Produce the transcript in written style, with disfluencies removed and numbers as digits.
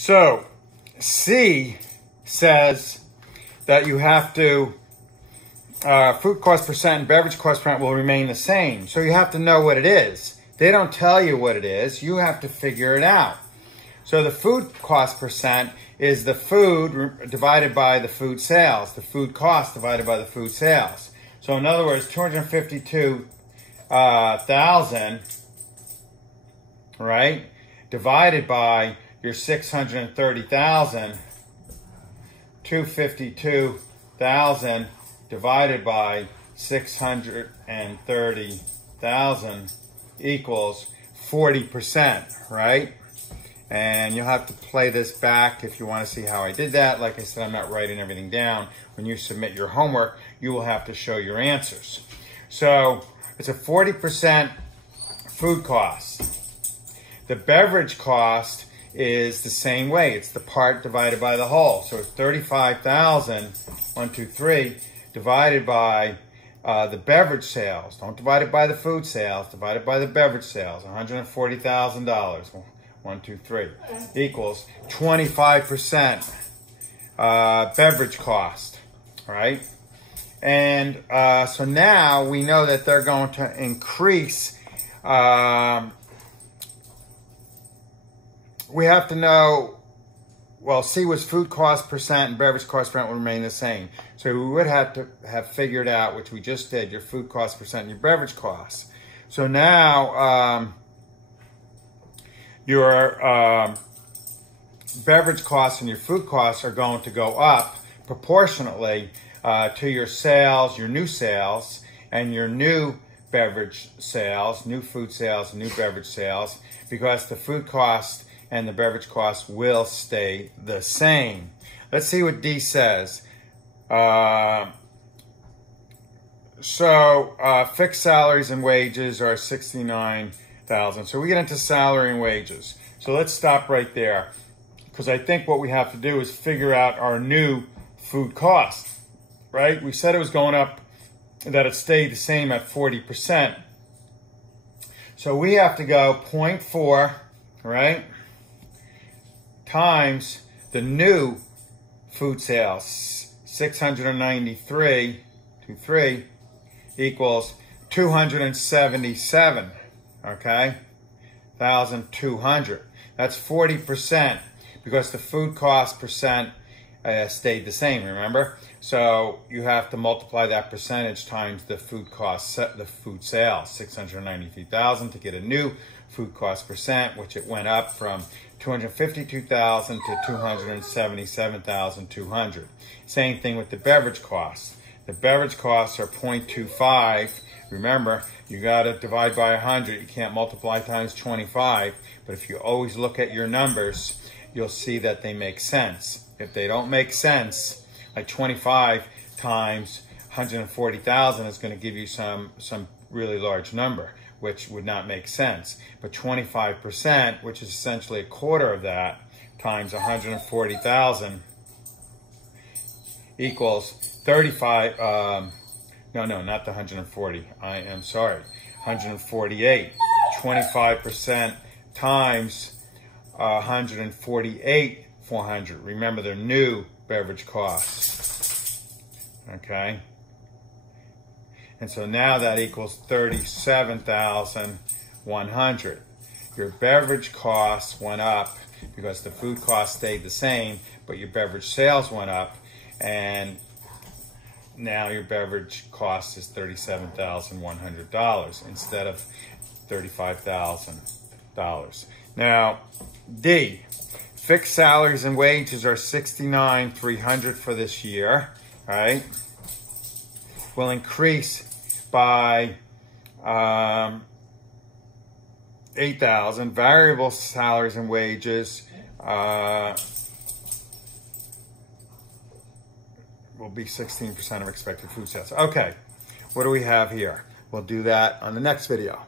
So C says that you have to, food cost percent and beverage cost percent will remain the same. So you have to know what it is. They don't tell you what it is. You have to figure it out. So the food cost percent is the food divided by the food sales, the food cost divided by the food sales. So in other words, 252,000, right, divided by your 630,000, 252,000 divided by 630,000 equals 40%, right? And you'll have to play this back if you want to see how I did that. Like I said, I'm not writing everything down. When you submit your homework, you will have to show your answers. So it's a 40% food cost. The beverage cost is the same way. It's the part divided by the whole. So it's 35,000, 1, 2, 3, divided by the beverage sales. Don't divide it by the food sales. Divide it by the beverage sales. $140,000. 1, 2, 3 equals 25% beverage cost, right? And so now we know that they're going to increase. We have to know, well, C was food cost percent and beverage cost percent will remain the same. So we would have to have figured out, which we just did, your food cost percent and your beverage costs. So now your beverage costs and your food costs are going to go up proportionately to your sales, your new sales, and your new beverage sales, new food sales, and new beverage sales, because the food cost and the beverage costs will stay the same. Let's see what D says. Fixed salaries and wages are 69,000. So we get into salary and wages. So let's stop right there, because I think what we have to do is figure out our new food cost, right? We said it was going up, that it stayed the same at 40%. So we have to go 0.4, right, times the new food sales, 693 equals 277, okay, 1,200. That's 40%, because the food cost percent stayed the same, remember? So you have to multiply that percentage times the food cost, the food sales, 693,000 to get a new food cost percent, which it went up from 252,000 to 277,200. Same thing with the beverage costs. The beverage costs are 0.25. Remember, you got to divide by 100. You can't multiply times 25. But if you always look at your numbers, you'll see that they make sense. If they don't make sense, like 25 times 140,000 is going to give you some really large number, which would not make sense. But 25%, which is essentially a quarter of that, times 140,000 equals 35, no, not the 140, I am sorry, 148. 25% times 148, 400. Remember, they're new beverage costs, okay? And so now that equals 37,100. Your beverage costs went up because the food cost stayed the same, but your beverage sales went up, and now your beverage cost is $37,100 instead of $35,000. Now, D, fixed salaries and wages are $69,300 for this year, right? Will increase by 8,000. Variable salaries and wages will be 16% of expected food sales. Okay, what do we have here? We'll do that on the next video.